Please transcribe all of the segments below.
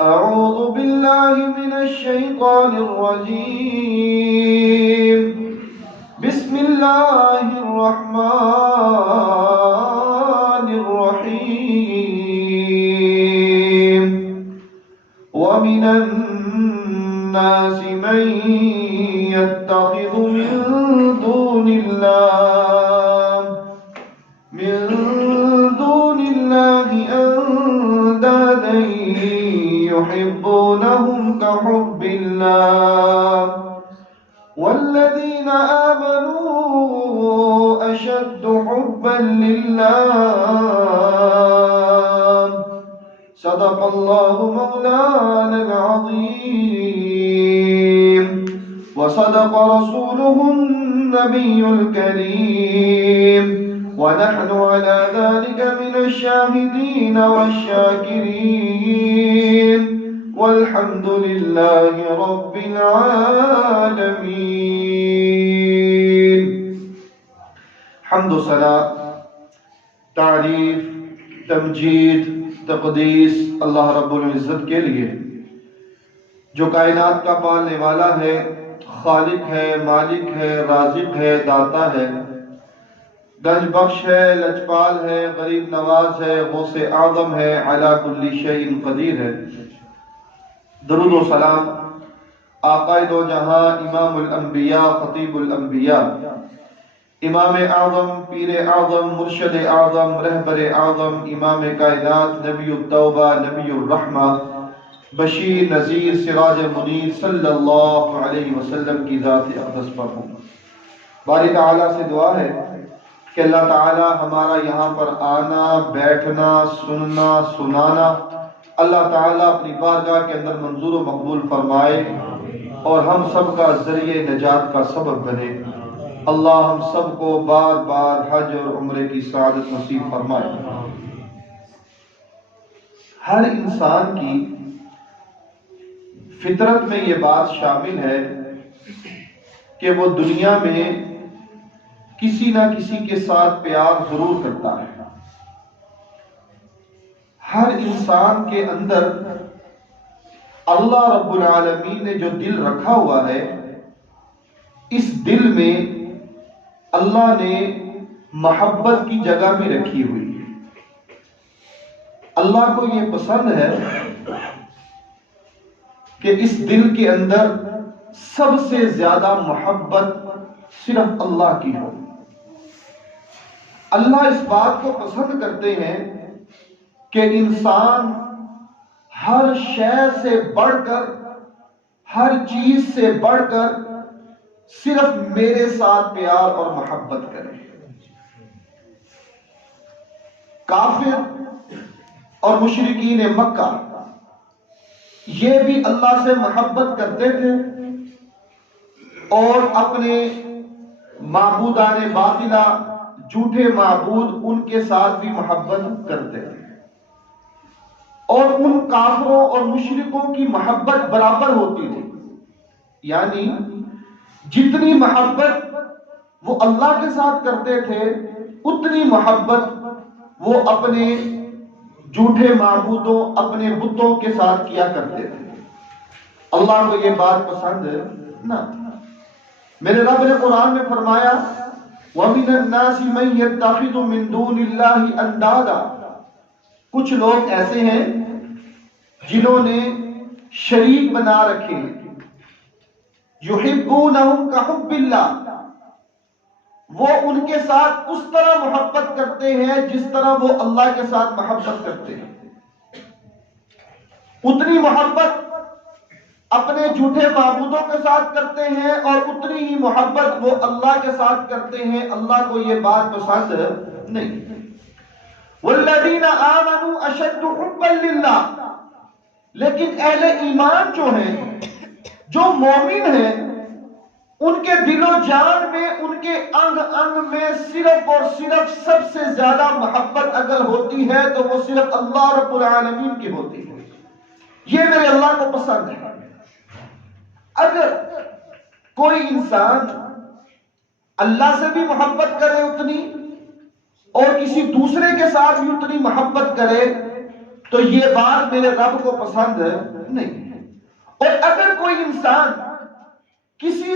أعوذ بالله من الشيطان الرجيم. بسم الله الرحمن الرحيم. ومن الناس من يتخذ من دون الله أندادا يحبونهم كحب الله والذين آمنوا أشد حبا لله. صدق الله مولانا العظيم وصدق رسوله النبي الكريم ونحن على ذلك من الشاهدين والشاكرين والحمد لله رب العالمين. حمد و ثنا، تعریف، تمجید، تقدیس اللہ رب العزت کے لیے جو کائنات کا پالنے والا ہے، خالق ہے، مالک ہے، رازق ہے، داتا ہے، گنج بخش ہے، لجپال ہے، غریب نواز ہے، غوث اعظم ہے، علی کل شیء قدیر ہے. درود و سلام آقا دو جہاں، امام الانبیاء، خطیب الانبیاء، امام اعظم، پیر اعظم، مرشد اعظم، رہبر اعظم، امام کائنات، نبی التوبہ، نبی الرحمہ، بشیر نذیر، سراج منیر صلی اللہ علیہ وسلم کی ذات اقدس پر ہوں. باری تعالیٰ سے دعا ہے کہ اللہ تعالیٰ ہمارا یہاں پر آنا، بیٹھنا، سننا، سنانا اللہ تعالیٰ اپنی بارگاہ کے اندر منظور و مقبول فرمائے اور ہم سب کا ذریعہ نجات کا سبب بنے. اللہ ہم سب کو بار بار حج اور عمرے کی سعادت نصیب فرمائے. ہر انسان کی فطرت میں یہ بات شامل ہے کہ وہ دنیا میں کسی نہ کسی کے ساتھ پیار ضرور کرتا ہے. ہر انسان کے اندر اللہ رب العالمین نے جو دل رکھا ہوا ہے، اس دل میں اللہ نے محبت کی جگہ بھی رکھی ہوئی ہے. اللہ کو یہ پسند ہے کہ اس دل کے اندر سب سے زیادہ محبت صرف اللہ کی ہو. اللہ اس بات کو پسند کرتے ہیں کہ انسان ہر شے سے بڑھ کر، ہر چیز سے بڑھ کر صرف میرے ساتھ پیار اور محبت کرے. کافر اور مشرکین مکہ یہ بھی اللہ سے محبت کرتے تھے اور اپنے معبودان باطلہ، جھوٹے معبود، ان کے ساتھ بھی محبت کرتے تھے اور ان کافروں اور مشرکوں کی محبت برابر ہوتی تھی. یعنی جتنی محبت وہ اللہ کے ساتھ کرتے تھے اتنی محبت وہ اپنے جھوٹے معبودوں، اپنے بتوں کے ساتھ کیا کرتے تھے. اللہ کو یہ بات پسند نہ. میرے رب نے قرآن میں فرمایا وَمِنَ النَّاسِ مَن يَتَّخِذُ مِن دُونِ اللَّهِ أَندَادًا. کچھ لوگ ایسے ہیں جنہوں نے شریک بنا رکھے ہیں. يُحِبُّونَهُمْ كَحُبِّ اللَّهِ. وہ ان کے ساتھ اس طرح محبت کرتے ہیں جس طرح وہ اللہ کے ساتھ محبت کرتے ہیں. اتنی محبت اپنے جھوٹے معبودوں کے ساتھ کرتے ہیں اور اتنی ہی محبت وہ اللہ کے ساتھ کرتے ہیں. اللہ کو یہ بات پسند نہیں. والذین آمنوا اشد حبا للہ. لیکن اہل ایمان جو ہیں، جو مومن ہیں، ان کے دل و جان میں، ان کے انگ انگ میں صرف اور صرف سب سے زیادہ محبت اگر ہوتی ہے تو وہ صرف اللہ رب العالمین کی ہوتی ہے. یہ میرے اللہ کو پسند ہے. اگر کوئی انسان اللہ سے بھی محبت کرے اتنی اور کسی دوسرے کے ساتھ بھی اتنی محبت کرے تو یہ بات میرے رب کو پسند نہیں ہے۔ اور اگر کوئی انسان کسی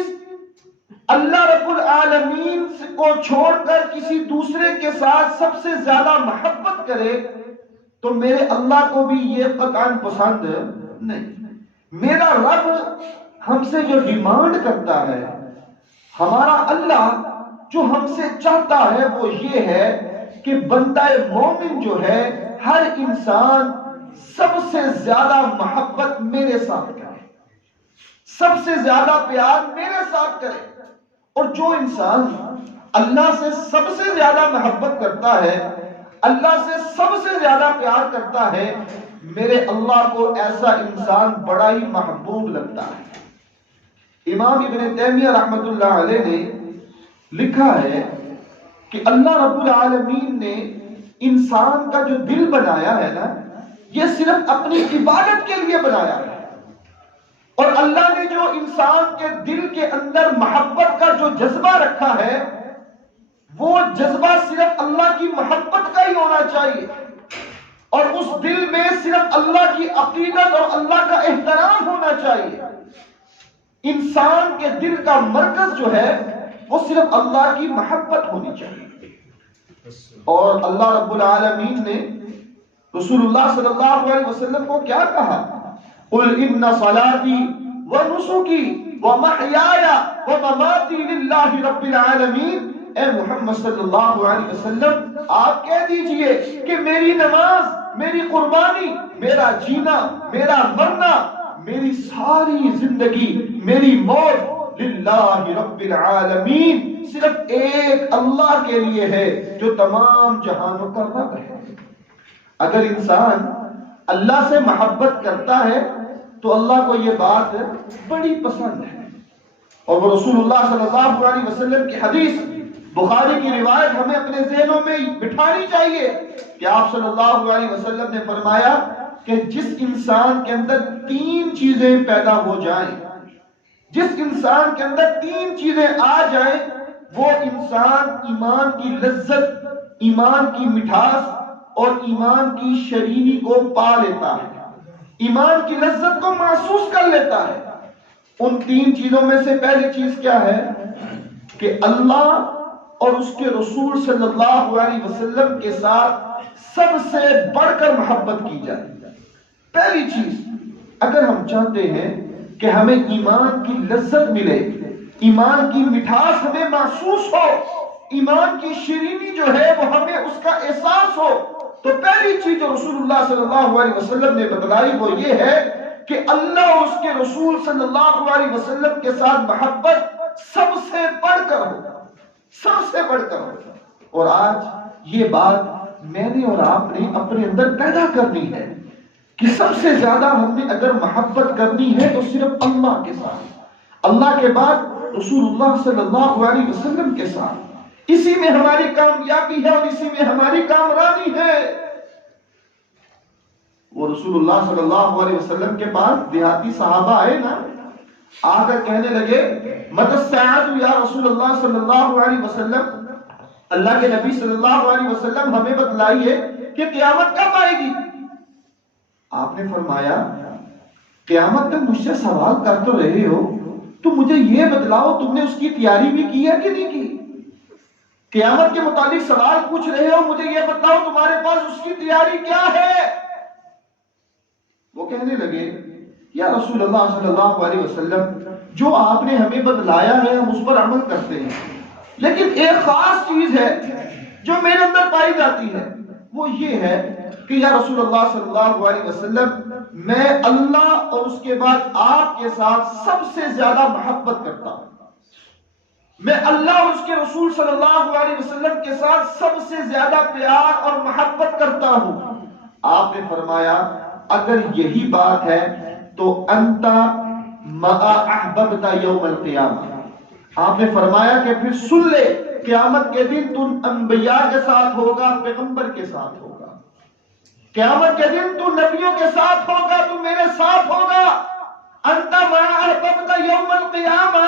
اللہ رب العالمین کو چھوڑ کر کسی دوسرے کے ساتھ سب سے زیادہ محبت کرے تو میرے اللہ کو بھی یہ قطعاً پسند نہیں۔ میرا رب ہم سے جو ڈیمانڈ کرتا ہے، ہمارا اللہ جو ہم سے چاہتا ہے وہ یہ ہے کہ بندہ مومن جو ہے ہر انسان سب سے زیادہ محبت میرے ساتھ کرے، سب سے زیادہ پیار میرے ساتھ کرے۔ اور جو انسان اللہ سے سب سے زیادہ محبت کرتا ہے، اللہ سے سب سے زیادہ پیار کرتا ہے، میرے اللہ کو ایسا انسان بڑا ہی محبوب لگتا ہے۔ امام ابن تیمیہ رحمۃ اللہ علیہ نے لکھا ہے کہ اللہ رب العالمین نے انسان کا جو دل بنایا ہے نا، یہ صرف اپنی عبادت کے لیے بنایا ہے۔ اور اللہ نے جو انسان کے دل کے اندر محبت کا جو جذبہ رکھا ہے، وہ جذبہ صرف اللہ کی محبت کا ہی ہونا چاہیے، اور اس دل میں صرف اللہ کی عقیدت اور اللہ کا احترام ہونا چاہیے۔ انسان کے دل کا مرکز جو ہے وہ صرف اللہ کی محبت ہونی چاہیے۔ اور اللہ رب العالمین نے رسول اللہ صلی اللہ علیہ وسلم کو کیا کہا؟ قل ان صلاتی ونسکی ومحیای ومماتی للہ رب العالمین۔ اے محمد صلی اللہ علیہ وسلم آپ کہہ دیجئے کہ میری نماز، میری قربانی، میرا جینا، میرا مرنا، میری ساری زندگی، میری موت للہ رب العالمین، صرف ایک اللہ کے لیے ہے جو تمام جہانوں کا رب ہے۔ اگر انسان اللہ سے محبت کرتا ہے تو اللہ کو یہ بات بڑی پسند ہے۔ اور وہ رسول اللہ صلی اللہ علیہ وسلم کی حدیث بخاری کی روایت ہمیں اپنے ذہنوں میں بٹھانی چاہیے کہ آپ صلی اللہ علیہ وسلم نے فرمایا کہ جس انسان کے اندر تین چیزیں پیدا ہو جائیں، جس انسان کے اندر تین چیزیں آ جائیں، وہ انسان ایمان کی لذت، ایمان کی مٹھاس اور ایمان کی شیرینی کو پا لیتا ہے، ایمان کی لذت کو محسوس کر لیتا ہے۔ ان تین چیزوں میں سے پہلی چیز کیا ہے کہ اللہ اور اس کے رسول صلی اللہ علیہ وسلم کے ساتھ سب سے بڑھ کر محبت کی جائے۔ پہلی چیز، اگر ہم چاہتے ہیں کہ ہمیں ایمان کی لذت ملے، ایمان کی مٹھاس ہمیں محسوس ہو، ایمان کی شیرینی جو ہے وہ ہمیں اس کا احساس ہو، تو پہلی چیز جو رسول اللہ صلی اللہ علیہ وسلم نے بتلائی وہ یہ ہے کہ اللہ اور اس کے رسول صلی اللہ علیہ وسلم کے ساتھ محبت سب سے بڑھ کر ہو، سب سے بڑھ کر ہو۔ اور آج یہ بات میں نے اور آپ نے اپنے اندر پیدا کرنی ہے کہ سب سے زیادہ ہم نے اگر محبت کرنی ہے تو صرف اللہ کے ساتھ، اللہ کے بعد رسول اللہ صلی اللہ علیہ وسلم کے ساتھ۔ اسی میں ہماری کامیابی ہے اور اسی میں ہماری کامرانی ہے۔ وہ رسول اللہ صلی اللہ علیہ وسلم کے پاس دیہاتی صحابہ آئے نا، آ کر کہنے لگے متی الساعۃ یا رسول اللہ صلی اللہ علیہ وسلم، اللہ کے نبی صلی اللہ علیہ وسلم ہمیں بتلائیے کہ قیامت کب آئے گی۔ آپ نے فرمایا قیامت تک مجھ سے سوال کر تو رہے ہو، تو مجھے یہ بتلاؤ تم نے اس کی تیاری بھی کی ہے کہ نہیں کی؟ قیامت کے متعلق سوال پوچھ رہے ہو، مجھے یہ بتاؤ تمہارے پاس اس کی تیاری کیا ہے؟ وہ کہنے لگے یا رسول اللہ صلی اللہ علیہ وسلم جو آپ نے ہمیں بتلایا ہے ہم اس پر عمل کرتے ہیں، لیکن ایک خاص چیز ہے جو میرے اندر پائی جاتی ہے، وہ یہ ہے کہ یا رسول اللہ صلی اللہ علیہ وسلم میں اللہ اور اس کے بعد آپ کے ساتھ سب سے زیادہ محبت کرتا ہوں، میں اللہ اور اس کے رسول صلی اللہ علیہ وسلم کے ساتھ سب سے زیادہ پیار اور محبت کرتا ہوں۔ آپ نے فرمایا اگر یہی بات ہے تو انت ما احببت یوم القیامہ، آپ نے فرمایا کہ پھر سن لے قیامت کے دن تم انبیاء کے ساتھ ہوگا، پیغمبر کے ساتھ ہوگا، قیامت کے دن تو نبیوں کے ساتھ ہوگا، تو میرے ساتھ ہوگا۔ انت ما احببت یوم القیامہ،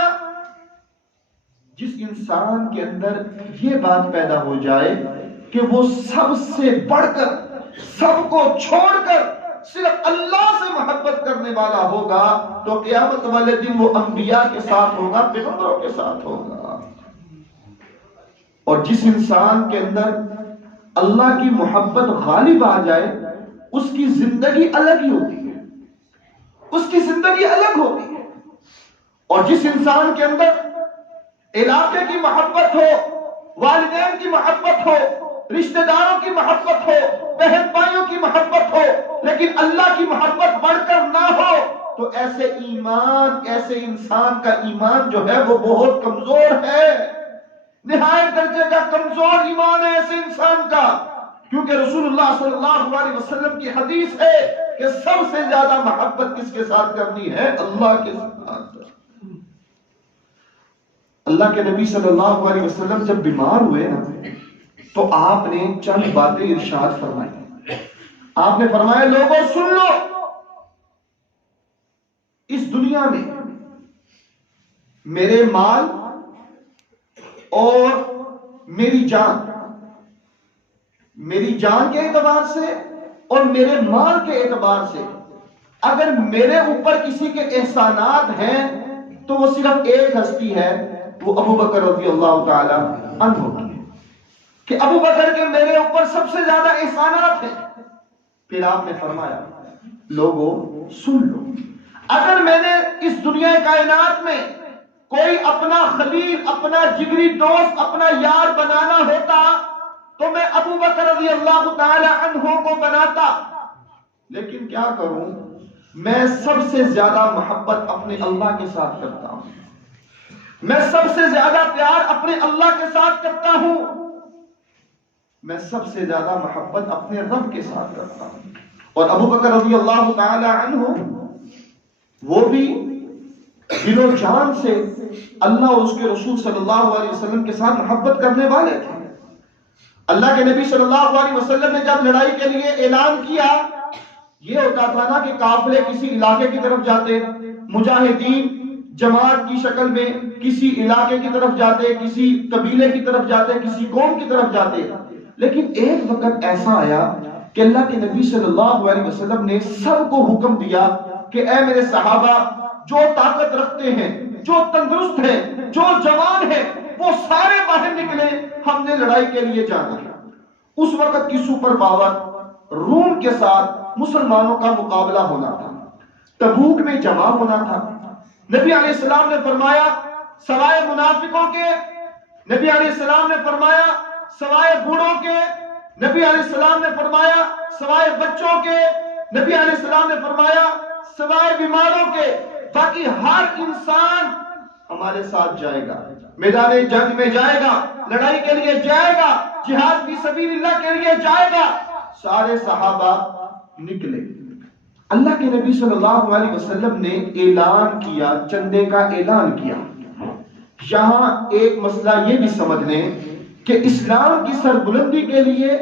جس انسان کے اندر یہ بات پیدا ہو جائے کہ وہ سب سے بڑھ کر سب کو چھوڑ کر صرف اللہ سے محبت کرنے والا ہوگا تو قیامت والے دن وہ انبیاء کے ساتھ ہوگا، پیغمبروں کے ساتھ ہوگا۔ اور جس انسان کے اندر اللہ کی محبت غالب آ جائے اس کی زندگی الگ ہی ہوتی ہے، اس کی زندگی الگ ہوتی ہے۔ اور جس انسان کے اندر علاقے کی محبت ہو، والدین کی محبت ہو، رشتہ داروں کی محبت ہو، بہن بھائیوں کی محبت ہو، لیکن اللہ کی محبت بڑھ کر نہ ہو، تو ایسے انسان کا ایمان جو ہے وہ بہت کمزور ہے، نہایت درجے کا کمزور ایمان ہے ایسے انسان کا۔ کیونکہ رسول اللہ صلی اللہ علیہ وسلم کی حدیث ہے کہ سب سے زیادہ محبت کس کے ساتھ کرنی ہے؟ اللہ کے ساتھ۔ اللہ کے نبی صلی اللہ علیہ وسلم جب بیمار ہوئے نا تو آپ نے چند باتیں ارشاد فرمائی۔ آپ نے فرمایا لوگوں سن لو، اس دنیا میں میرے مال اور میری جان کے اعتبار سے اور میرے مال کے اعتبار سے اگر میرے اوپر کسی کے احسانات ہیں تو وہ صرف ایک ہستی ہے، وہ ابو بکر رضی اللہ تعالی عنہ کی ہے، کہ ابو بکر کے میرے اوپر سب سے زیادہ احسانات ہیں۔ پھر آپ نے فرمایا لوگوں سن لو، اگر میں نے اس دنیا کائنات میں کوئی اپنا خلیل، اپنا جگری دوست، اپنا یار بنانا ہوتا تو میں ابو بکر رضی اللہ تعالی عنہ کو بناتا، لیکن کیا کروں، میں سب سے زیادہ محبت اپنے اللہ کے ساتھ کرتا ہوں، میں سب سے زیادہ پیار اپنے اللہ کے ساتھ کرتا ہوں، میں سب سے زیادہ محبت اپنے رب کے ساتھ کرتا ہوں۔ اور ابو بکر رضی اللہ تعالی عنہ وہ بھی دل و جان سے اللہ اور اس کے رسول صلی اللہ علیہ وسلم کے ساتھ محبت کرنے والے تھے۔ اللہ کے نبی صلی اللہ علیہ وسلم نے جب لڑائی کے لیے اعلان کیا، یہ ہوتا تھا نا کہ قافلے کسی علاقے کی طرف جاتے، مجاہدین جماعت کی شکل میں کسی علاقے کی طرف جاتے، کسی قبیلے کی طرف جاتے، کسی قوم کی طرف جاتے، لیکن ایک وقت ایسا آیا کہ اللہ کے نبی صلی اللہ علیہ وسلم نے سب کو حکم دیا کہ اے میرے صحابہ، جو طاقت رکھتے ہیں، جو تندرست ہیں، جو جوان ہیں، وہ سارے باہر نکلے، ہم نے لڑائی کے لیے جانا ہے۔ اس وقت کی سپر پاور روم کے ساتھ مسلمانوں کا مقابلہ ہونا تھا، تبوک میں جمع ہونا تھا۔ نبی علیہ السلام نے فرمایا سوائے منافقوں کے، نبی علیہ السلام نے فرمایا سوائے بوڑھوں کے، نبی علیہ السلام نے فرمایا سوائے بچوں کے، نبی علیہ السلام نے فرمایا سوائے بیماروں کے، باقی ہر انسان ہمارے ساتھ جائے گا، میدان جنگ میں جائے گا، لڑائی کے لیے جائے گا، جہاد فی سبیل اللہ کے لیے جائے گا۔ سارے صحابہ نکلے۔ اللہ کے نبی صلی اللہ علیہ وسلم نے اعلان کیا، چندے کا اعلان کیا۔ یہاں ایک مسئلہ یہ بھی سمجھ لیں کہ اسلام کی سربلندی کے لیے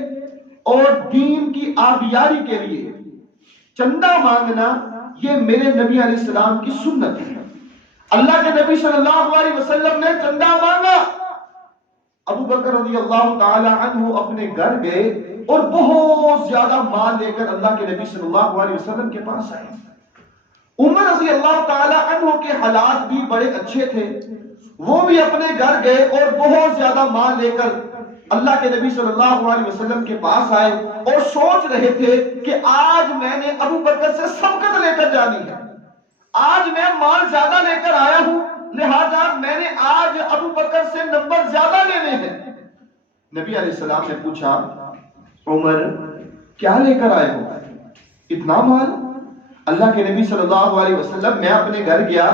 اور دین کی آبیاری کے لیے چندہ مانگنا یہ میرے نبی علیہ السلام کی سنت ہے۔ اللہ کے نبی صلی اللہ علیہ وسلم نے چندہ مانگا، ابو بکر رضی اللہ تعالی عنہ اپنے گھر گئے اور بہت زیادہ مال لے کر اللہ کے نبی صلی اللہ علیہ وسلم کے پاس آئے۔ عمر رضی اللہ تعالی عنہ کے حالات بھی بڑے اچھے تھے، وہ بھی اپنے گھر گئے اور بہت زیادہ مال لے کر اللہ کے نبی صلی اللہ علیہ وسلم کے پاس آئے اور سوچ رہے تھے کہ آج میں نے ابو بکر سے سبقت لے کر جانی ہے، آج میں مال زیادہ لے کر آیا ہوں، لہذا میں نے آج ابو بکر سے نمبر زیادہ لینے ہیں۔ نبی علیہ السلام نے پوچھا عمر کیا لے کر آئے ہو، اتنا مال؟ اللہ کے نبی صلی اللہ علیہ وسلم، میں اپنے گھر گیا،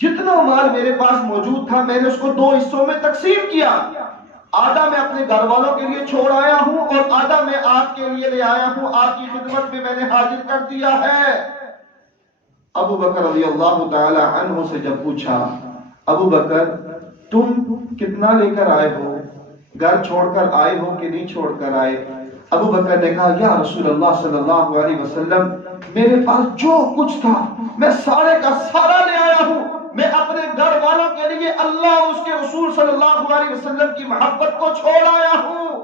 جتنا مال میرے پاس موجود تھا میں نے اس کو 2 حصوں میں تقسیم کیا، آدھا میں اپنے گھر والوں کے لیے چھوڑ آیا ہوں اور آدھا میں آپ کے لیے لے آیا ہوں، آپ کی خدمت میں میں نے حاضر کر دیا ہے۔ ابو بکر رضی اللہ تعالی عنہ سے جب پوچھا ابو بکر تم کتنا لے کر آئے ہو، گھر چھوڑ کر آئے ہو کہ نہیں چھوڑ کر آئے؟ ابو بکر نے کہا یا رسول اللہ صلی اللہ علیہ وسلم، میرے پاس جو کچھ تھا میں سارے کا سارا لے آیا ہوں، میں اپنے گھر والوں کے لیے اللہ اور اس کے رسول صلی اللہ علیہ وسلم کی محبت کو چھوڑ آیا ہوں۔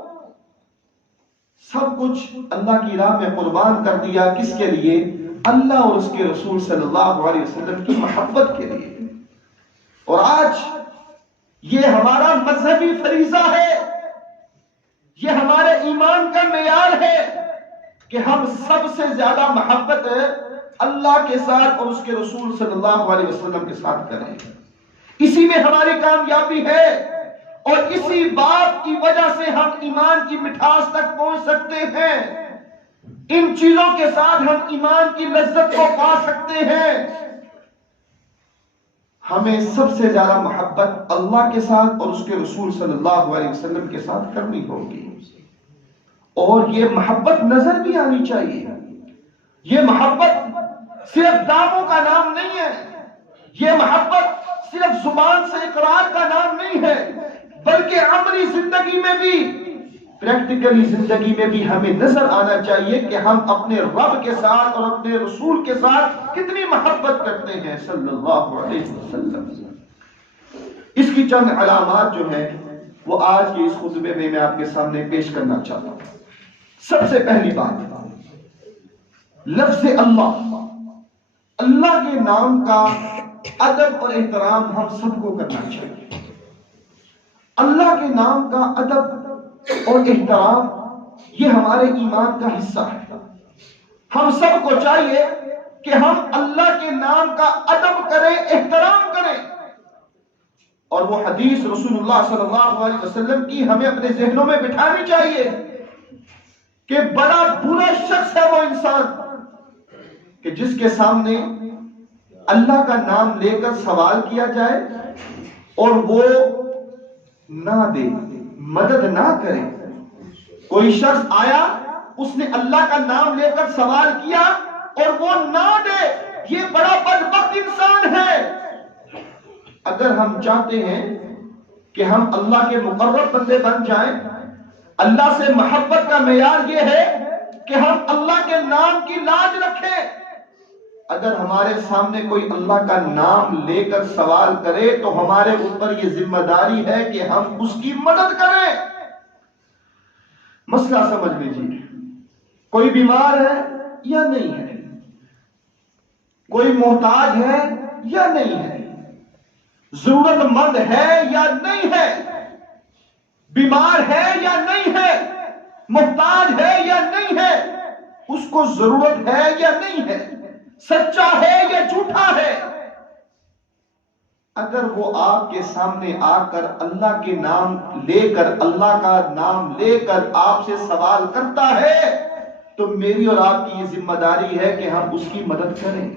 سب کچھ اللہ کی راہ میں قربان کر دیا. کس کے لیے؟ اللہ اور اس کے رسول صلی اللہ علیہ وسلم کی محبت کے لیے. اور آج یہ ہمارا مذہبی فریضہ ہے، یہ ہمارے ایمان کا معیار ہے کہ ہم سب سے زیادہ محبت اللہ کے ساتھ اور اس کے رسول صلی اللہ علیہ وسلم کے ساتھ کریں. اسی میں ہماری کامیابی ہے، اور اسی بات کی وجہ سے ہم ایمان کی مٹھاس تک پہنچ سکتے ہیں. ان چیزوں کے ساتھ ہم ایمان کی لذت کو پا سکتے ہیں. ہمیں سب سے زیادہ محبت اللہ کے ساتھ اور اس کے رسول صلی اللہ علیہ وسلم کے ساتھ کرنی ہوگی. اور یہ محبت نظر بھی آنی چاہیے. یہ محبت صرف داموں کا نام نہیں ہے، یہ محبت صرف زبان سے اقرار کا نام نہیں ہے، بلکہ عملی زندگی میں بھی، پریکٹیکلی زندگی میں بھی ہمیں نظر آنا چاہیے کہ ہم اپنے رب کے ساتھ اور اپنے رسول کے ساتھ کتنی محبت کرتے ہیں صلی اللہ علیہ وسلم. اس کی چند علامات جو ہیں وہ آج کے اس خطبے میں آپ کے سامنے پیش کرنا چاہتا ہوں. سب سے پہلی بات، لفظ اللہ، اللہ کے نام کا ادب اور احترام ہم سب کو کرنا چاہیے. اللہ کے نام کا ادب اور احترام یہ ہمارے ایمان کا حصہ ہے. ہم سب کو چاہیے کہ ہم اللہ کے نام کا ادب کریں، احترام کریں. اور وہ حدیث رسول اللہ صلی اللہ علیہ وسلم کی ہمیں اپنے ذہنوں میں بٹھانی چاہیے کہ بڑا برا شخص ہے وہ انسان کہ جس کے سامنے اللہ کا نام لے کر سوال کیا جائے اور وہ نہ دے، مدد نہ کرے. کوئی شخص آیا، اس نے اللہ کا نام لے کر سوال کیا اور وہ نہ دے، یہ بڑا بدبخت انسان ہے. اگر ہم چاہتے ہیں کہ ہم اللہ کے مقرب بندے بن جائیں، اللہ سے محبت کا معیار یہ ہے کہ ہم اللہ کے نام کی لاج رکھیں. اگر ہمارے سامنے کوئی اللہ کا نام لے کر سوال کرے تو ہمارے اوپر یہ ذمہ داری ہے کہ ہم اس کی مدد کریں. مسئلہ سمجھ لیجیے، کوئی بیمار ہے یا نہیں ہے، کوئی محتاج ہے یا نہیں ہے، ضرورت مند ہے یا نہیں ہے، بیمار ہے یا نہیں ہے، محتاج ہے یا نہیں ہے، اس کو ضرورت ہے یا نہیں ہے، سچا ہے یا جھوٹا ہے. اگر وہ آپ کے سامنے آ کر اللہ کے نام لے کر، اللہ کا نام لے کر آپ سے سوال کرتا ہے تو میری اور آپ کی یہ ذمہ داری ہے کہ ہم اس کی مدد کریں.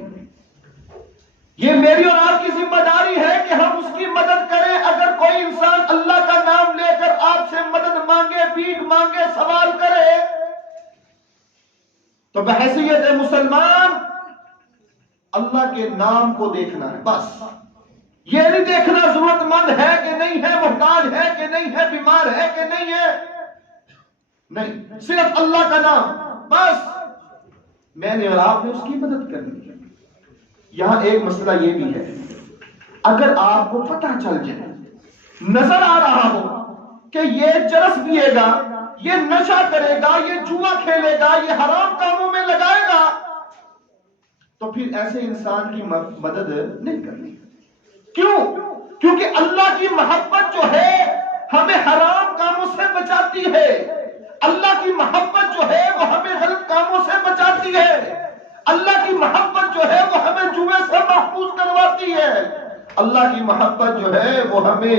یہ میری اور آپ کی ذمہ داری ہے کہ ہم اس کی مدد کریں. اگر کوئی انسان اللہ کا نام لے کر آپ سے مدد مانگے، بھیک مانگے، سوال کرے تو بحیثیت مسلمان اللہ کے نام کو دیکھنا ہے. بس یہ نہیں دیکھنا ضرورت مند ہے کہ نہیں ہے، محتاج ہے کہ نہیں ہے، بیمار ہے کہ نہیں ہے. نہیں، صرف اللہ کا نام، بس میں نے اور آپ نے اس کی مدد کرنی ہے. یہاں ایک مسئلہ یہ بھی ہے، اگر آپ کو پتہ چل جائے، نظر آ رہا ہو کہ یہ چرس پیے گا، یہ نشہ کرے گا، یہ جوا کھیلے گا، یہ حرام کاموں میں لگائے گا، تو پھر ایسے انسان کی مدد نہیں کرنی. کیوں؟ کیونکہ اللہ کی محبت جو ہے ہمیں حرام کاموں سے بچاتی ہے. اللہ کی محبت جو ہے وہ ہمیں غلط کاموں سے بچاتی ہے. اللہ کی محبت جو ہے وہ ہمیں جوے سے محفوظ کرواتی ہے. اللہ کی محبت جو ہے وہ ہمیں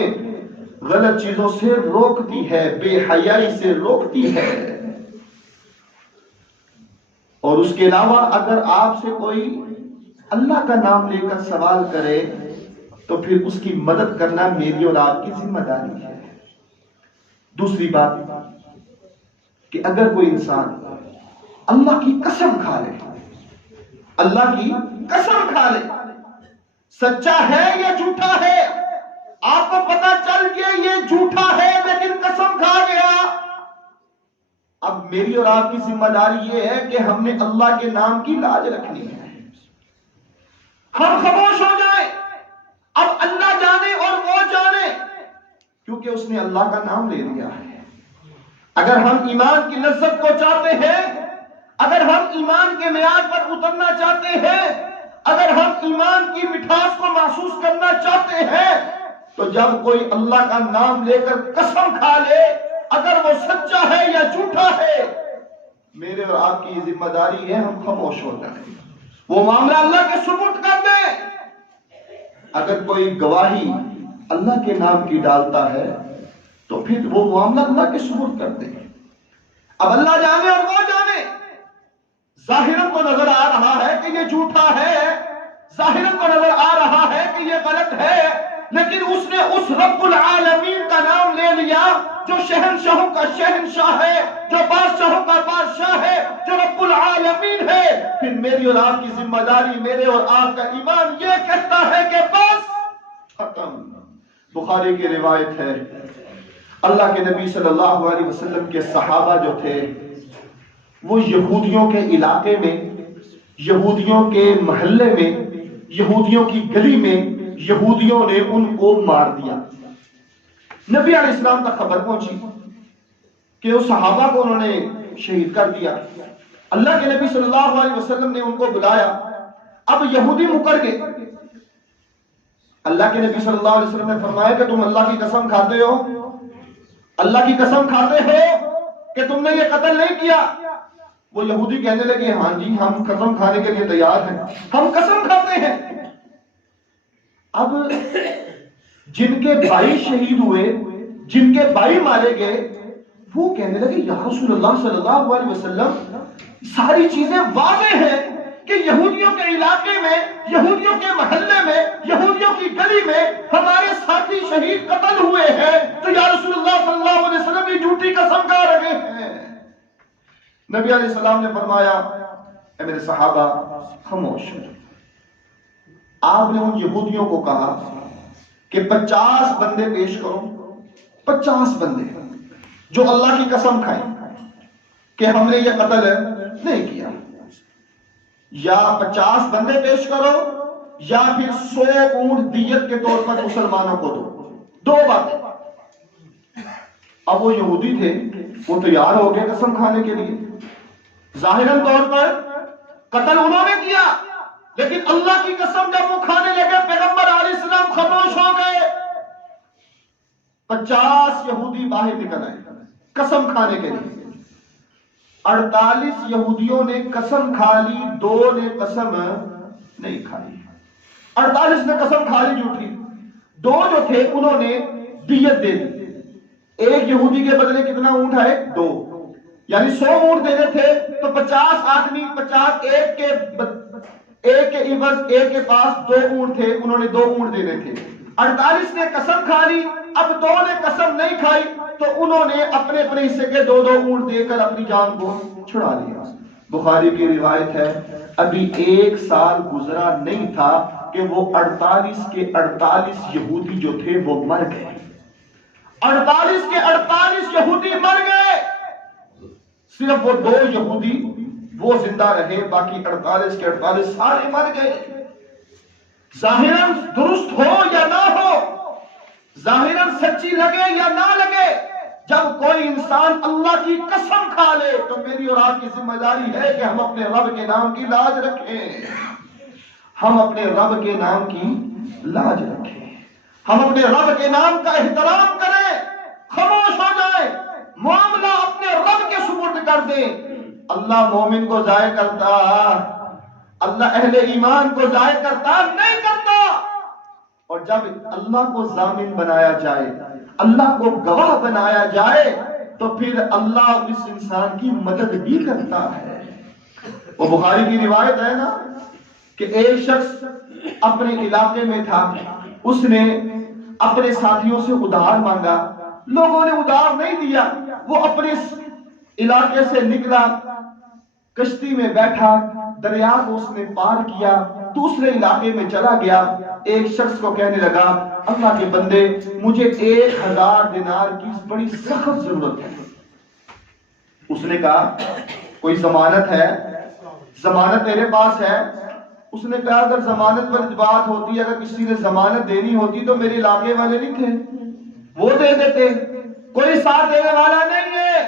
غلط چیزوں سے روکتی ہے، بے حیائی سے روکتی ہے. اور اس کے علاوہ اگر آپ سے کوئی اللہ کا نام لے کر سوال کرے تو پھر اس کی مدد کرنا میری اور آپ کی ذمہ داری ہے. دوسری بات کہ اگر کوئی انسان اللہ کی قسم کھا لے، اللہ کی قسم کھا لے، سچا ہے یا جھوٹا ہے، آپ کو پتا چل گیا یہ جھوٹا ہے لیکن قسم کھا گیا، اب میری اور آپ کی ذمہ داری یہ ہے کہ ہم نے اللہ کے نام کی لاج رکھنی ہے. ہم خاموش ہو جائیں، اب اللہ جانے اور وہ جانے، کیونکہ اس نے اللہ کا نام لے لیا ہے. اگر ہم ایمان کی لذت کو چاہتے ہیں، اگر ہم ایمان کے معیار پر اترنا چاہتے ہیں، اگر ہم ایمان کی مٹھاس کو محسوس کرنا چاہتے ہیں، تو جب کوئی اللہ کا نام لے کر قسم کھا لے، اگر وہ سچا ہے یا جھوٹا ہے، میرے اور آپ کی ذمہ داری ہے ہم خاموش ہو جائیں، وہ معاملہ اللہ کے سپرد کر دیں۔ اگر کوئی گواہی اللہ کے نام کی ڈالتا ہے تو پھر وہ معاملہ اللہ کے سپرد کر دیں۔ اب اللہ جانے اور وہ جانے، ظاہراً تو نظر آ رہا ہے کہ یہ جھوٹا ہے، ظاہراً تو نظر آ رہا ہے کہ یہ غلط ہے، لیکن اس نے اس رب العالمین کا نام لے لیا جو شہنشاہوں کا شہنشاہ ہے، جو بادشاہوں کا بادشاہ ہے، جو رب العالمین ہے۔ پھر میری اور آپ کی ذمہ داری، میرے اور آپ کا ایمان یہ کہتا ہے کہ بس ختم۔ بخاری کی روایت ہے، اللہ کے نبی صلی اللہ علیہ وسلم کے صحابہ جو تھے وہ یہودیوں کے علاقے میں، یہودیوں کے محلے میں، یہودیوں کی گلی میں یہودیوں نے ان کو مار دیا۔ نبی علیہ السلام تک خبر پہنچی کہ اس صحابہ کو انہوں نے شہید کر دیا۔ اللہ کے نبی صلی اللہ علیہ وسلم نے ان کو بلایا۔ اب یہودی مکر گئے۔ اللہ کے نبی صلی اللہ علیہ وسلم نے فرمایا کہ تم اللہ کی قسم کھاتے ہو، اللہ کی قسم کھاتے ہو کہ تم نے یہ قتل نہیں کیا؟ وہ یہودی کہنے لگے ہاں جی ہم قسم کھانے کے لیے تیار ہیں، ہم قسم کھاتے ہیں۔ اب جن کے بھائی شہید ہوئے، جن کے بھائی مارے گئے، وہ کہنے لگے یا رسول اللہ صلی اللہ علیہ وسلم ساری چیزیں واضح ہیں کہ یہودیوں کے علاقے میں، یہودیوں کے محلے میں، یہودیوں کی گلی میں ہمارے ساتھی شہید قتل ہوئے ہیں، تو یا رسول اللہ صلی اللہ علیہ وسلم یہ جھوٹی قسم کھا رہے ہیں۔ نبی علیہ السلام نے فرمایا اے میرے صحابہ خاموش ہو۔ آپ نے ان یہودیوں کو کہا کہ 50 بندے پیش کرو، 50 بندے جو اللہ کی قسم کھائیں کہ ہم نے یہ قتل نہیں کیا، یا 50 بندے پیش کرو یا پھر 100 اونٹ دیت کے طور پر مسلمانوں کو دو، دو باتیں۔ اب وہ یہودی تھے، وہ تیار ہو گئے قسم کھانے کے لیے۔ ظاہراً طور پر قتل انہوں نے کیا، لیکن اللہ کی قسم جب وہ کھانے لگے پیغمبر علیہ السلام خاموش ہو گئے۔ 50 یہودی باہر نکل آئے قسم کھانے کے لیے۔ 48 یہودیوں نے قسم کھا لی، 2 نے قسم نہیں کھائی۔ 48 نے قسم کھا لی جھوٹی، 2 جو تھے انہوں نے دیت دے دی۔ ایک یہودی کے بدلے کتنا اونٹ آئے؟ 2، یعنی 100 اونٹ دینے تھے تو 50 آدمی، 50 ایک کے عوض ایک کے پاس 2 اونٹ تھے، انہوں نے 2 اونٹ دینے تھے۔ 48 نے قسم کھا لی، اب 2 نے قسم نہیں کھائی تو انہوں نے اپنے اپنے حصے کے 2 اونٹ دے کر اپنی جان کو چھڑا لیا۔ بخاری کی روایت ہے ابھی 1 سال گزرا نہیں تھا کہ وہ 48 کے 48 یہودی جو تھے وہ مر گئے۔ 48 کے 48 یہودی مر گئے، صرف وہ 2 یہودی وہ زندہ رہے، باقی 48 کے 48 سارے مر گئے۔ ظاہراً درست ہو یا نہ ہو، ظاہراً سچی لگے یا نہ لگے، جب کوئی انسان اللہ کی قسم کھا لے تو میری اور آپ کی ذمہ داری ہے کہ ہم اپنے رب کے نام کی لاج رکھیں، ہم اپنے رب کے نام کی لاج رکھیں، ہم اپنے رب کے نام کا احترام کریں، خاموش ہو جائیں، معاملہ اپنے رب کے سپرد کر دیں۔ اللہ مومن کو ضائع کرتا، اللہ اہل ایمان کو ضائع کرتا نہیں کرتا۔ اور جب اللہ کو ضامن بنایا جائے، اللہ کو گواہ بنایا جائے تو پھر اللہ اس انسان کی مدد بھی کرتا ہے۔ وہ بخاری کی روایت ہے نا کہ ایک شخص اپنے علاقے میں تھا، اس نے اپنے ساتھیوں سے ادھار مانگا، لوگوں نے ادھار نہیں دیا، وہ اپنے علاقے سے نکلا، کشتی میں بیٹھا، دریا کو اس نے پار کیا، دوسرے علاقے میں چلا گیا، ایک شخص کو کہنے لگا اللہ کے بندے مجھے 1000 دینار کی بڑی سخت ضرورت ہے۔ اس نے کہا کوئی ضمانت ہے؟ ضمانت میرے پاس ہے۔ اس نے کہا اگر ضمانت پر بات ہوتی، اگر کسی نے ضمانت دینی ہوتی تو میرے علاقے والے نہیں تھے، وہ دے دیتے، کوئی ساتھ دینے والا نہیں ہے،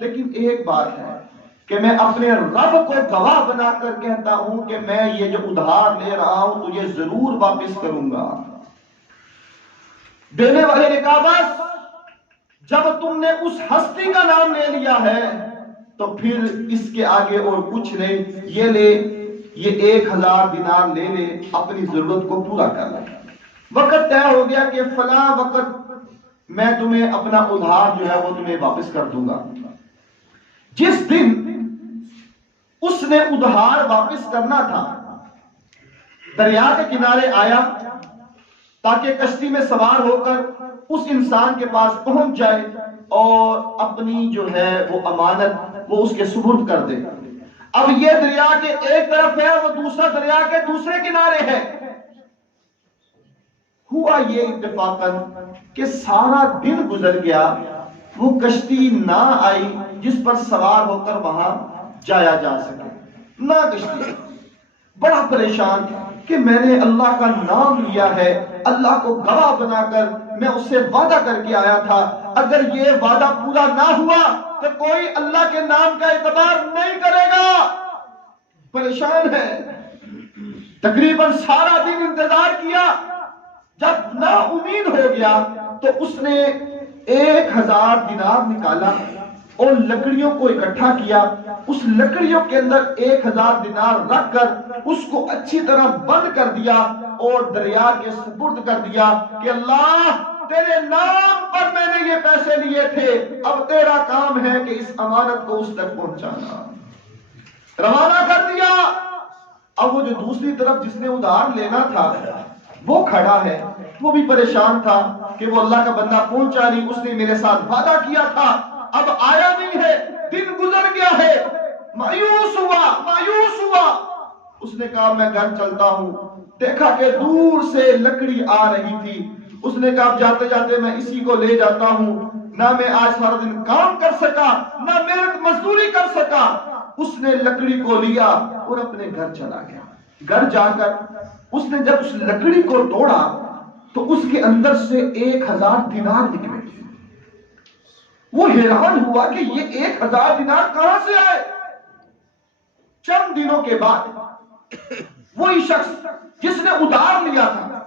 لیکن ایک بات ہے کہ میں اپنے رب کو گواہ بنا کر کہتا ہوں کہ میں یہ جو ادھار لے رہا ہوں تجھے ضرور واپس کروں گا۔ دینے والے نے کہا بس جب تم نے اس ہستی کا نام لے لیا ہے تو پھر اس کے آگے اور کچھ نہیں، یہ لے، یہ 1000 دینار لے لے، اپنی ضرورت کو پورا کر لے۔ وقت طے ہو گیا کہ فلاں وقت میں تمہیں اپنا ادھار جو ہے وہ تمہیں واپس کر دوں گا۔ جس دن اس نے ادھار واپس کرنا تھا دریا کے کنارے آیا تاکہ کشتی میں سوار ہو کر اس انسان کے پاس پہنچ جائے اور اپنی جو ہے وہ امانت وہ اس کے سپرد کر دے۔ اب یہ دریا کے ایک طرف ہے، وہ دوسرا دریا کے دوسرے کنارے ہے۔ ہوا یہ اتفاقاً کہ سارا دن گزر گیا، وہ کشتی نہ آئی جس پر سوار ہو کر وہاں جایا جا سکے، نہ کشتی۔ بڑا پریشان کہ میں نے اللہ کا نام لیا ہے، اللہ کو گواہ بنا کر میں اس سے وعدہ کر کے آیا تھا، اگر یہ وعدہ پورا نہ ہوا تو کوئی اللہ کے نام کا اعتبار نہیں کرے گا۔ پریشان ہے، تقریباً سارا دن انتظار کیا۔ جب نا امید ہو گیا تو اس نے 1000 دینار نکالا اور لکڑیوں کو اکٹھا کیا، اس لکڑیوں کے اندر 1000 دینار رکھ کر اس کو اچھی طرح بند کر دیا اور دریا کے سپرد کر دیا کہ اللہ تیرے نام پر میں نے یہ پیسے لیے تھے، اب تیرا کام ہے کہ اس امانت کو اس تک پہنچانا۔ روانہ کر دیا۔ اب وہ جو دوسری طرف جس نے ادھار لینا تھا وہ کھڑا ہے، وہ بھی پریشان تھا کہ وہ اللہ کا بندہ پہنچا نہیں، اس نے میرے ساتھ وعدہ کیا تھا، اب آیا نہیں ہے، دن گزر گیا ہے۔ مایوس ہوا۔ اس نے کہا میں گھر چلتا ہوں۔ دیکھا کہ دور سے لکڑی آ رہی تھی، اس نے کہا جاتے جاتے میں اسی کو لے جاتا ہوں، نہ میں آج سارا دن کام کر سکا نہ محنت مزدوری کر سکا۔ اس نے لکڑی کو لیا اور اپنے گھر چلا گیا۔ گھر جا کر اس نے جب اس لکڑی کو توڑا تو اس کے اندر سے 1000 دینار نکلے۔ وہ حیران ہوا کہ یہ 1000 دینار کہاں سے آئے۔ چند دنوں کے بعد وہی شخص جس نے ادھار لیا تھا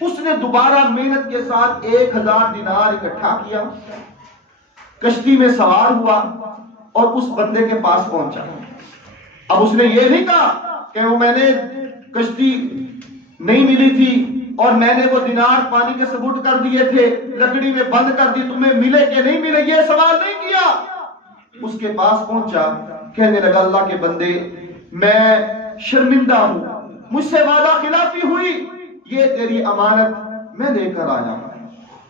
اس نے دوبارہ محنت کے ساتھ 1000 دینار اکٹھا کیا، کشتی میں سوار ہوا اور اس بندے کے پاس پہنچا۔ اب اس نے یہ نہیں کہا کہ وہ میں نے کشتی نہیں ملی تھی اور میں نے وہ دینار پانی کے سپرد کر دیے تھے، لکڑی میں بند کر دی، تمہیں ملے کہ نہیں ملے، یہ سوال نہیں کیا۔ اس کے پاس پہنچا، کہنے لگا اللہ کے بندے میں شرمندہ ہوں، مجھ سے وعدہ خلافی ہوئی، یہ تیری امانت میں لے کر آیا ہوں،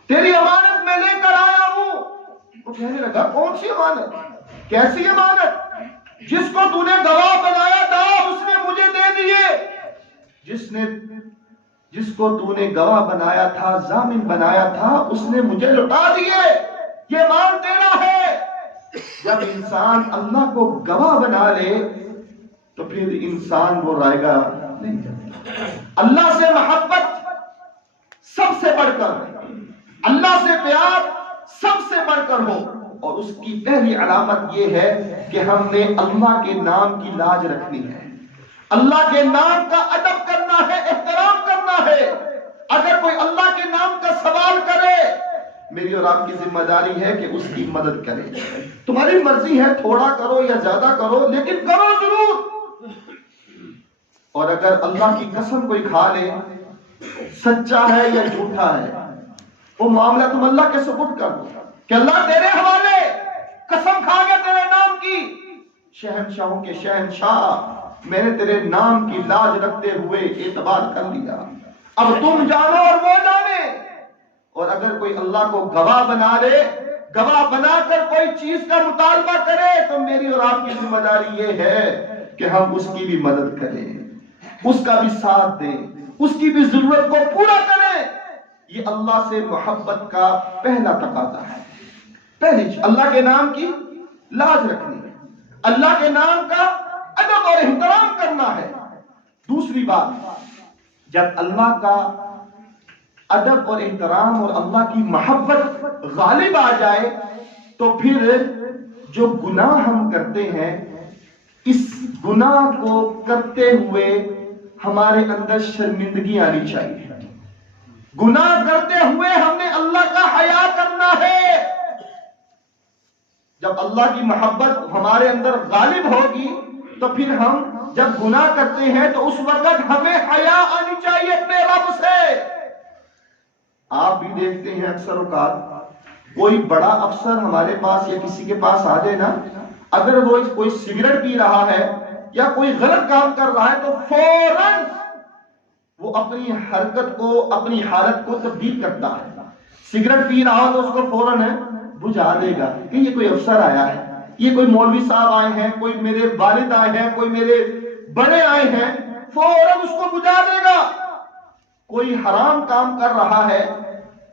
تیری امانت میں لے کر آیا ہوں۔ وہ کہنے لگا کون سی امانت، کیسی امانت؟ جس کو تو نے گواہ بنایا تھا اس نے مجھے دے دیے، جس کو تو نے گواہ بنایا تھا، ضامن بنایا تھا، اس نے مجھے لٹا دیے، یہ مال تیرا ہے۔ جب انسان اللہ کو گواہ بنا لے تو پھر انسان وہ رائے گا نہیں۔ اللہ سے محبت سب سے بڑھ کر، اللہ سے پیار سب سے بڑھ کر ہو، اور اس کی پہلی علامت یہ ہے کہ ہم نے اللہ کے نام کی لاج رکھنی ہے، اللہ کے نام کا ادب کرنا ہے، احترام کرنا ہے۔ اگر کوئی اللہ کے نام کا سوال کرے، میری اور آپ کی ذمہ داری ہے کہ اس کی مدد کرے۔ تمہاری مرضی ہے تھوڑا کرو یا زیادہ کرو، لیکن کرو ضرور۔ اور اگر اللہ کی قسم کوئی کھا لے، سچا ہے یا جھوٹا ہے، وہ معاملہ تم اللہ کے سپرد کر دو کہ اللہ تیرے حوالے، قسم کھا گیا تیرے نام کی، شہنشاہوں کے شہنشاہ، میں نے تیرے نام کی لاج رکھتے ہوئے اعتبار کر لیا، اب تم جانو اور وہ جانے۔ اور اگر کوئی اللہ کو گواہ بنا لے، گواہ بنا کر کوئی چیز کا مطالبہ کرے، تو میری اور آپ کی ذمہ داری یہ ہے کہ ہم اس کی بھی مدد کریں، اس کا بھی ساتھ دیں، اس کی بھی ضرورت کو پورا کریں۔ یہ اللہ سے محبت کا پہلا تقاضا ہے۔ پہلی چیز اللہ کے نام کی لاج رکھنی ہے، اللہ کے نام کا ادب اور احترام کرنا ہے۔ دوسری بات، جب اللہ کا ادب اور احترام اور اللہ کی محبت غالب آ جائے تو پھر جو گناہ ہم کرتے ہیں اس گناہ کو کرتے ہوئے ہمارے اندر شرمندگی آنی چاہیے. گناہ کرتے ہوئے ہم نے اللہ کا حیا کرنا ہے. جب اللہ کی محبت ہمارے اندر غالب ہوگی تو پھر ہم جب گناہ کرتے ہیں تو اس وقت ہمیں حیا آنی چاہیے اپنے رب سے. آپ بھی دیکھتے ہیں اکثر اوقات کوئی بڑا افسر ہمارے پاس یا کسی کے پاس آ جائے نا، اگر وہ کوئی سگریٹ پی رہا ہے یا کوئی غلط کام کر رہا ہے تو فوراً وہ اپنی حرکت کو، اپنی حالت کو تبدیل کرتا ہے. سگریٹ پی رہا ہو تو اس کو فوراً بجھا دے گا کہ یہ کوئی افسر آیا ہے، یہ کوئی مولوی صاحب آئے ہیں، کوئی میرے والد آئے ہیں، کوئی میرے بڑے آئے ہیں، فوراً اس کو بجھا دے گا. کوئی حرام کام کر رہا ہے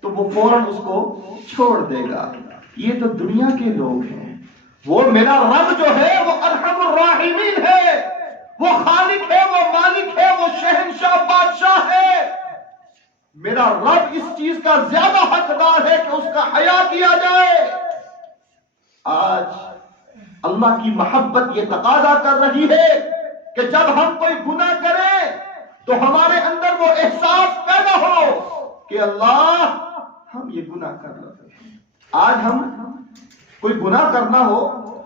تو وہ فوراً اس کو چھوڑ دے گا. یہ تو دنیا کے لوگ ہیں. وہ میرا رب جو ہے وہ ارحم الراحمین ہے، وہ خالق ہے، وہ مالک ہے، وہ شہنشاہ بادشاہ ہے. میرا رب اس چیز کا زیادہ حقدار ہے کہ اس کا حیا کیا جائے. آج اللہ کی محبت یہ تقاضا کر رہی ہے کہ جب ہم کوئی گناہ کریں تو ہمارے اندر وہ احساس پیدا ہو کہ اللہ ہم یہ گناہ کر رہے ہیں. آج ہم کوئی گناہ کرنا ہو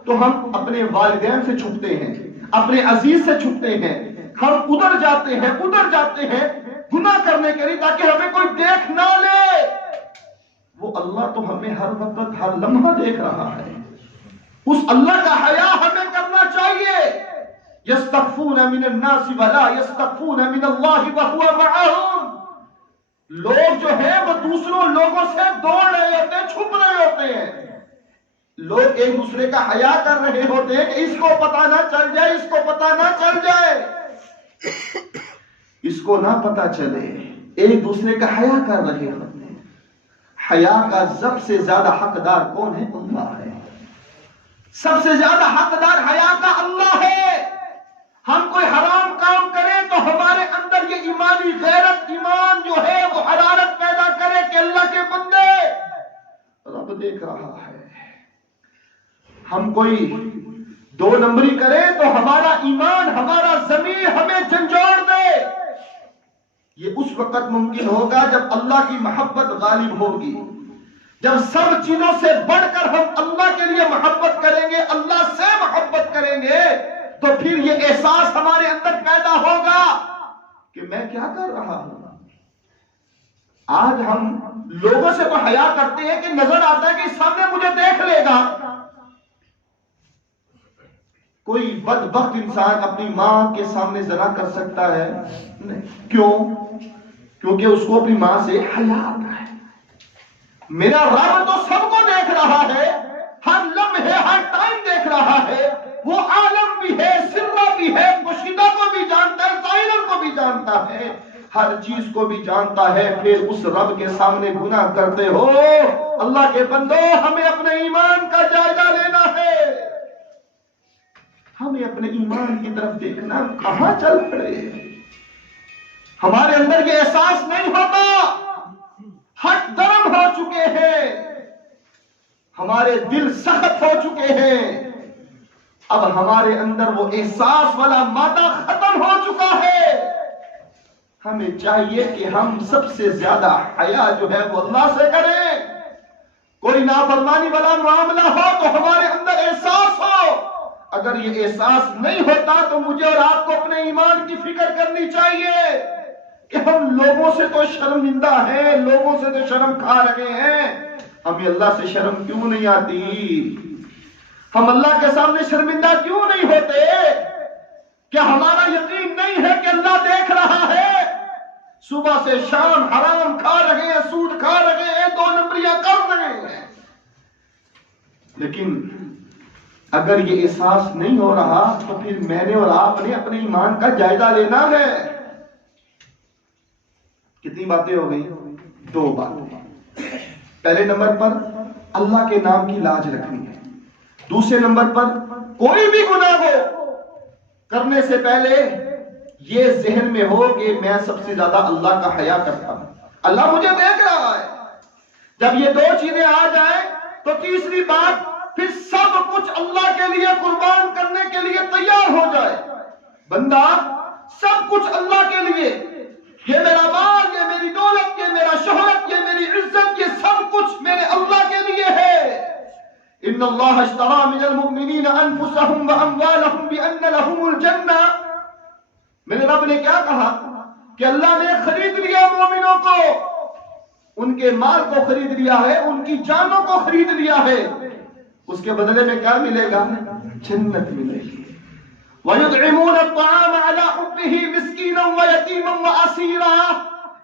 تو ہم اپنے والدین سے چھپتے ہیں، اپنے عزیز سے چھپتے ہیں، ہم ادھر جاتے ہیں گناہ کرنے کے لیے تاکہ ہمیں کوئی دیکھ نہ لے. وہ اللہ تو ہمیں ہر وقت ہر لمحہ دیکھ رہا ہے. اس اللہ کا حیا ہمیں کرنا چاہیے. یستخفون من الناس ولا یستخفون من اللہ وهو معهم. لوگ جو ہیں وہ دوسروں لوگوں سے دوڑ رہے ہوتے ہیں، چھپ رہے ہوتے ہیں. لوگ ایک دوسرے کا حیا کر رہے ہوتے ہیں کہ اس کو پتہ نہ چل جائے، اس کو پتہ نہ چل جائے، اس کو نہ پتہ چلے. ایک دوسرے کا حیا کر رہے ہوتے ہیں. حیا کا سب سے زیادہ حقدار کون ہے؟ اللہ ہے. سب سے زیادہ حقدار حیا کا اللہ ہے. ہم کوئی حرام کام کریں تو ہمارے اندر یہ ایمانی غیرت، ایمان جو ہے وہ حرارت پیدا کرے کہ اللہ کے بندے رب دیکھ رہا ہے. ہم کوئی دو نمبری کریں تو ہمارا ایمان، ہمارا ضمیر ہمیں جھنجھوڑ دے. یہ اس وقت ممکن ہوگا جب اللہ کی محبت غالب ہوگی، جب سب چیزوں سے بڑھ کر ہم اللہ کے لیے محبت کریں گے، اللہ سے محبت کریں گے، تو پھر یہ احساس ہمارے اندر پیدا ہوگا کہ میں کیا کر رہا ہوں. آج ہم لوگوں سے تو حیا کرتے ہیں کہ نظر آتا ہے کہ اس سامنے مجھے دیکھ لے گا. کوئی بدبخت انسان اپنی ماں کے سامنے زنا کر سکتا ہے؟ نہیں. کیوں؟ کیونکہ اس کو اپنی ماں سے حیا آتا ہے. میرا رب تو سب کو دیکھ رہا ہے، ہر لمحے ہر ٹائم دیکھ رہا ہے. وہ عالم بھی ہے، سرا بھی ہے، پوشیدہ کو بھی جانتا ہے، ظاہر کو بھی جانتا ہے، ہر چیز کو بھی جانتا ہے. پھر اس رب کے سامنے گناہ کرتے ہو. اللہ کے بندو، ہمیں اپنے ایمان کا جائزہ لینا ہے. ہمیں اپنے ایمان کی طرف دیکھنا. کہاں چل پڑے؟ ہمارے اندر یہ احساس نہیں ہوتا. ہٹ درم ہو چکے ہیں، ہمارے دل سخت ہو چکے ہیں. اب ہمارے اندر وہ احساس والا مادہ ختم ہو چکا ہے. ہمیں چاہیے کہ ہم سب سے زیادہ حیا جو ہے وہ اللہ سے کریں. کوئی نافرمانی والا معاملہ ہو تو ہمارے اندر احساس ہو. اگر یہ احساس نہیں ہوتا تو مجھے اور آپ کو اپنے ایمان کی فکر کرنی چاہیے کہ ہم لوگوں سے تو شرمندہ ہیں، لوگوں سے تو شرم کھا رہے ہیں. ہمیں اللہ سے شرم کیوں نہیں آتی؟ ہم اللہ کے سامنے شرمندہ کیوں نہیں ہوتے؟ کیا ہمارا یقین نہیں ہے کہ اللہ دیکھ رہا ہے؟ صبح سے شام حرام کھا رہے ہیں، سود کھا رہے ہیں، دو نمبریاں کر رہے ہیں. لیکن اگر یہ احساس نہیں ہو رہا تو پھر میں نے اور آپ نے اپنے ایمان کا جائزہ لینا ہے. کتنی باتیں ہو گئی؟ دو باتیں. پہلے نمبر پر اللہ کے نام کی لاج رکھنی ہے. دوسرے نمبر پر کوئی بھی گناہ ہو کرنے سے پہلے یہ ذہن میں ہو کہ میں سب سے زیادہ اللہ کا حیا کرتا ہوں، اللہ مجھے دیکھ رہا ہے. جب یہ دو چیزیں آ جائیں تو تیسری بات پھر سب کچھ اللہ کے لیے قربان کرنے کے لیے تیار ہو جائے. بندہ سب کچھ اللہ کے لیے، یہ میرا مال، یہ میری دولت، یہ میرا شہرت، یہ میری عزت، یہ سب کچھ میرے اللہ کے لیے ہے. ان اللہ اشترى من المؤمنین انفسهم واموالهم بان لهم الجنہ. میرے رب نے کیا کہا کہ اللہ نے خرید لیا مومنوں کو، ان کے مال کو خرید لیا ہے، ان کی جانوں کو خرید لیا ہے. اس کے بدلے میں کیا ملے گا؟ جنت ملے گی. وَيُطْعِمُونَ الطَّعَامَ عَلَىٰ حُبِّهِ مِسْكِينًا وَيَتِيمًا وَأَسِيرًا.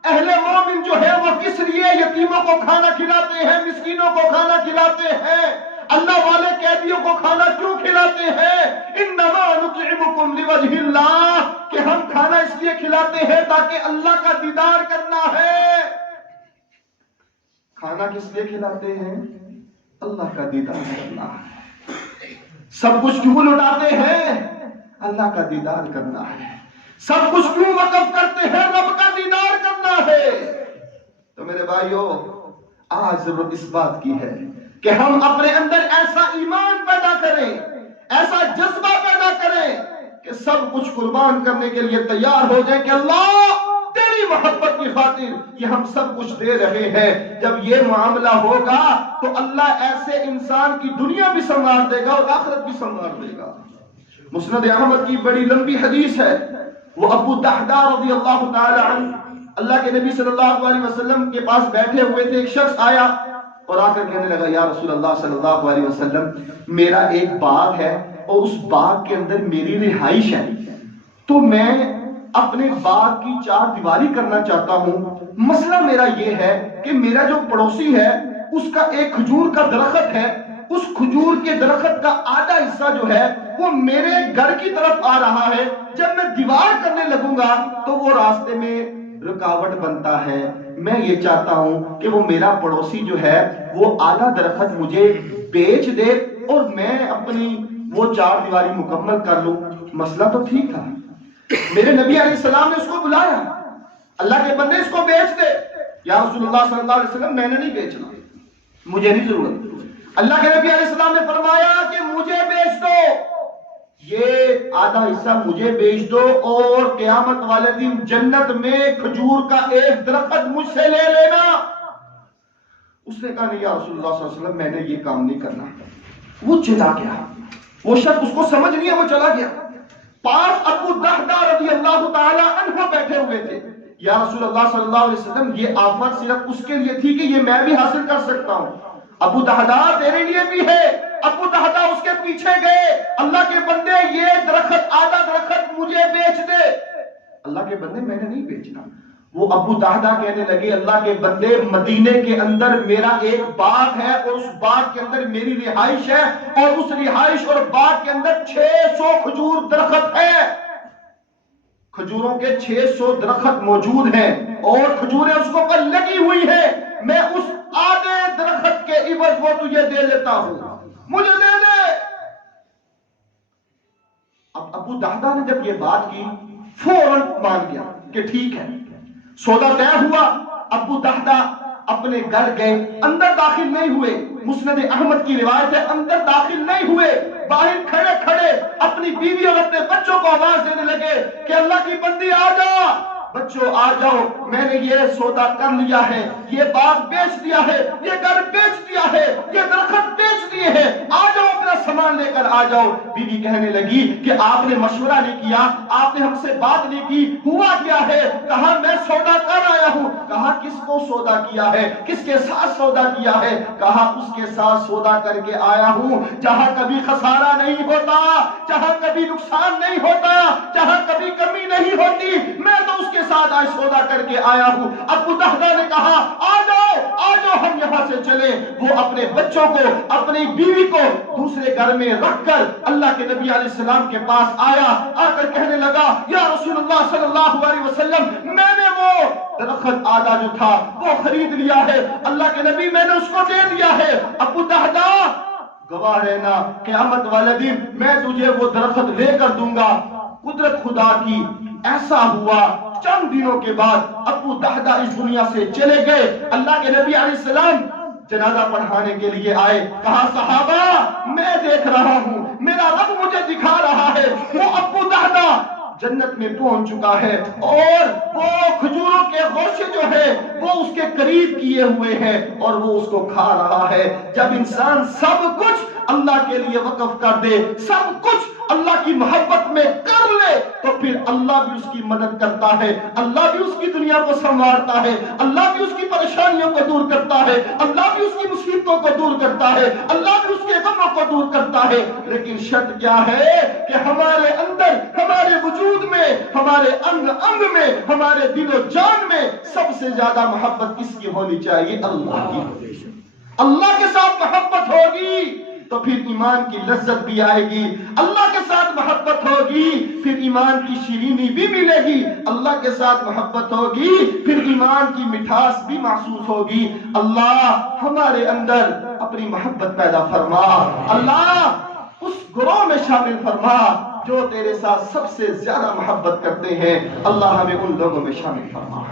اہل مومن جو ہے وہ کس لیے یتیموں کو کھانا کھلاتے ہیں، مسکینوں کو کھانا کھلاتے ہیں، اللہ والے قیدیوں کو کھانا کیوں کھلاتے ہیں؟ انما نطعمکم لوجہ اللہ، کہ ہم کھانا اس لیے کھلاتے ہیں تاکہ اللہ کا دیدار کرنا ہے. کھانا کس لیے کھلاتے ہیں؟ اللہ کا دیدار کرنا ہے. سب کچھ کیوں لٹاتے ہیں؟ اللہ کا دیدار کرنا ہے. سب کچھ کیوں وقف کرتے ہیں؟ رب کا دیدار کرنا ہے. تو میرے بھائیو، آج ضرورت اس بات کی ہے کہ ہم اپنے اندر ایسا ایمان پیدا کریں، ایسا جذبہ پیدا کریں کہ سب کچھ قربان کرنے کے لیے تیار ہو جائیں کہ اللہ تیری محبت کی خاطر یہ ہم سب کچھ دے رہے ہیں. جب یہ معاملہ ہوگا تو اللہ ایسے انسان کی دنیا بھی سنوار دے گا اور آخرت بھی سنوار دے گا. مسند احمد کی بڑی لمبی حدیث ہے. وہ ابو دحدہ رضی اللہ تعالی عنہ اللہ کے نبی صلی اللہ علیہ وسلم کے پاس بیٹھے ہوئے تھے. ایک شخص آیا اور آ کر کہنے لگا، یا رسول اللہ صلی اللہ علیہ وسلم، میرا ایک باغ ہے اور اس باغ کے اندر میری رہائش ہے، تو میں اپنے باغ کی چار دیواری کرنا چاہتا ہوں. مسئلہ میرا یہ ہے کہ میرا جو پڑوسی ہے اس کا ایک کھجور کا درخت ہے، اس کھجور کے درخت کا آدھا حصہ جو ہے وہ میرے گھر کی طرف آ رہا ہے. جب میں دیوار کرنے لگوں گا تو وہ راستے میں رکاوٹ بنتا ہے. میں یہ چاہتا ہوں کہ وہ میرا پڑوسی جو ہے وہ آدھا درخت مجھے بیچ دے اور میں اپنی وہ چار دیواری مکمل کر لوں. مسئلہ تو ٹھیک تھا. میرے نبی علیہ السلام نے اس کو بلایا، اللہ کے بندے اس کو بیچ دے. یا رسول اللہ صلی اللہ علیہ وسلم، میں نے نہیں بیچنا، مجھے نہیں ضرورت. اللہ کے نبی علیہ السلام نے فرمایا کہ مجھے بیچ دو، یہ آدھا حصہ مجھے بیچ دو اور قیامت والے دن جنت میں کھجور کا ایک درخت مجھ سے لے لینا. اس نے کہا نہیں یا رسول اللہ صلی اللہ علیہ وسلم، میں نے یہ کام نہیں کرنا. وہ چلا گیا. وہ شخص، اس کو سمجھ نہیں ہے، وہ چلا گیا. پاس ابو دحدہ رضی اللہ تعالی عنہ بیٹھے ہوئے تھے. یا رسول اللہ صلی اللہ علیہ وسلم، یہ آفت صرف اس کے لیے تھی کہ یہ میں بھی حاصل کر سکتا ہوں. ابو دحدہ تیرے لیے بھی ہے. ابو دحدہ اس کے پیچھے گئے، اللہ کے بندے یہ درخت، آدھا درخت مجھے بیچ دے. اللہ کے بندے میں نے نہیں بیچنا. وہ ابو دحدہ کہنے لگے، اللہ کے بندے مدینے کے اندر میرا ایک باغ ہے اور اس باغ کے اندر میری رہائش ہے اور اس رہائش اور باغ کے اندر 600 کھجور درخت ہے. کھجوروں کے 600 درخت موجود ہیں اور کھجوریں اس کو پر لگی ہوئی ہیں. میں اس آدھے درخت کے عوض وہ تجھے دے لیتا ہوں، مجھے دے دے. اب ابو دحدہ نے جب یہ بات کی فوراً مان گیا کہ ٹھیک ہے. سودا طے ہوا. ابو دحدہ اپنے گھر گئے، اندر داخل نہیں ہوئے. مسند احمد کی روایت ہے، اندر داخل نہیں ہوئے، باہر کھڑے کھڑے اپنی بیوی اور اپنے بچوں کو آواز دینے لگے کہ اللہ کی بندی آ جا، بچوں آ جاؤ، میں نے یہ سودا کر لیا ہے، یہ باغ بیچ دیا ہے، یہ گھر بیچ دیا ہے، یہ درخت بیچ دیے ہیں، آ جاؤ اپنا سامان لے کر آ جاؤ. بیوی کہنے لگی کہ آپ نے مشورہ نہیں کیا، آپ نے ہم سے بات نہیں کی، ہوا کیا ہے؟ کہا میں سودا کر آیا ہوں. کہا کس کو سودا کیا ہے، کس کے ساتھ سودا کیا ہے؟ کہا اس کے ساتھ سودا کر کے آیا ہوں جہاں کبھی خسارہ نہیں ہوتا، جہاں کبھی نقصان نہیں ہوتا، جہاں کبھی کمی نہیں ہوتی، میں تو اس کے ساتھ آج سودا کر کے آیا ہوں. ابو دحدہ نے کہا آ جاؤ ہم یہاں سے چلیں. وہ اپنے بچوں کو، اپنی بیوی کو دوسرے گھر میں رکھ کر اللہ کے نبی علیہ السلام کے پاس آیا. آ کر کہنے لگا یا رسول اللہ صلی اللہ علیہ وسلم، میں نے وہ درخت آدھا جو تھا وہ خرید لیا ہے، اللہ کے نبی میں نے اس کو دے دیا ہے. ابو دحدہ گواہ رہنا، قیامت والے دن میں تجھے وہ درخت لے کر دوں گا. قدرت خدا کی ایسا ہوا، چند دنوں کے بعد ابو دحدہ اس دنیا سے چلے گئے. اللہ کے نبی علیہ السلام جنازہ پڑھانے کے لیے آئے، کہا صحابہ میں دیکھ رہا ہوں، میرا رب مجھے دکھا رہا ہے وہ ابو دہدا جنت میں پہنچ چکا ہے اور وہ کھجوروں کے گوشے جو ہے وہ اس کے قریب کیے ہوئے ہیں اور وہ اس کو کھا رہا ہے۔ جب انسان سب کچھ اللہ کے لیے وقف کر دے، سب کچھ اللہ کی محبت میں کر لے، تو پھر اللہ بھی اس کی مدد کرتا ہے، اللہ بھی اس کی دنیا کو سنوارتا ہے، اللہ بھی اس کی پریشانیوں کو دور کرتا ہے، اللہ بھی اس کی مصیبتوں کو دور کرتا ہے، اللہ بھی اس کے غموں کو دور کرتا ہے۔ لیکن شرط کیا ہے کہ ہمارے اندر، ہمارے وجود میں، ہمارے انگ انگ میں، ہمارے دل و جان میں سب سے زیادہ محبت کس کی ہونی چاہیے؟ اللہ کی۔ اللہ کے ساتھ محبت ہوگی تو پھر ایمان کی لذت بھی آئے گی، اللہ کے ساتھ محبت ہوگی پھر ایمان کی شیرینی بھی ملے گی، اللہ کے ساتھ محبت ہوگی پھر ایمان کی مٹھاس بھی محسوس ہوگی۔ اللہ ہمارے اندر اپنی محبت پیدا فرما، اللہ اس گروہ میں شامل فرما جو تیرے ساتھ سب سے زیادہ محبت کرتے ہیں، اللہ ہمیں ان لوگوں میں شامل فرما۔